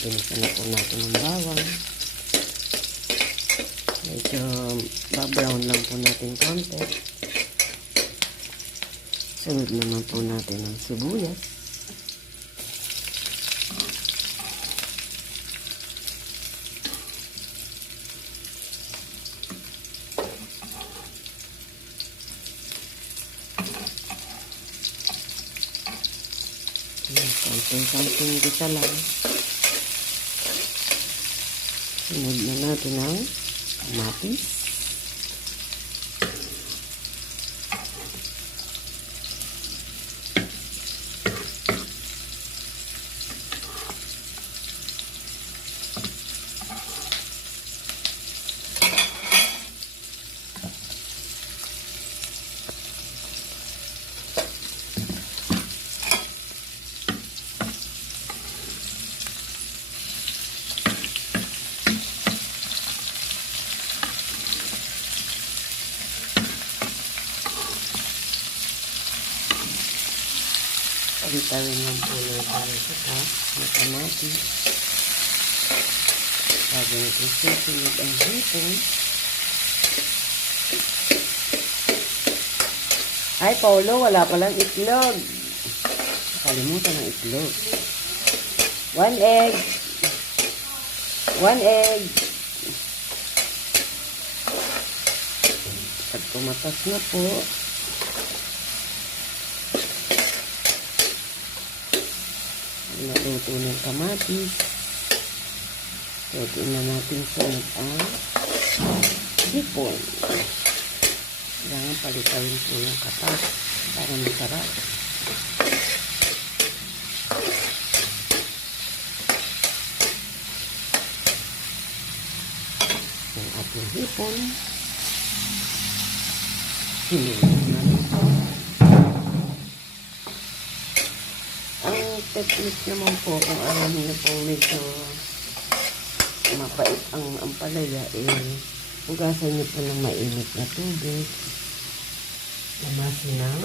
Ginisa na po natin ng bawang. Medyo ba-brown lang po natin konti. Sunod naman po natin ng sibuyas. Konting-konting gisa lang. Sunod na natin ang kamatis. Pagitawin lang po natin ito na kamatis. Bago natin susunod ang hipon. Ay, Paulo, wala palang itlog. Nakalimutan ang itlog. 1 egg. 1 egg. Pag tumatas na po, natuto ng kamatis. Pwede na natin sunod ang hipon. Kailangan palitawin po yung katas para masarap. Ang ating hipon. Hinulog na ito. Ang technique naman po, kung alam niyo po medyo mapait ang ampalaya, hugasan niyo po ng mainit na tubig. Lamasin ng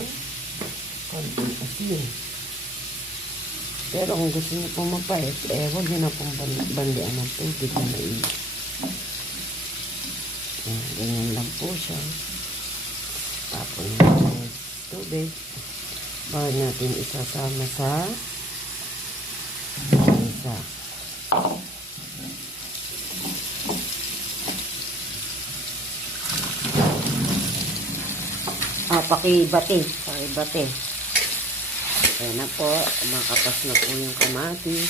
konting asin. Pero kung gusto niyo po mapait, huwag niyo na pong bandian ng tubig na mainit. Ganyan lang po siya. Tapon ng tubig. Bago natin isasama sa isa. Pakibati. Pakibati. Ayan na po. Makapas na po yung kamatis.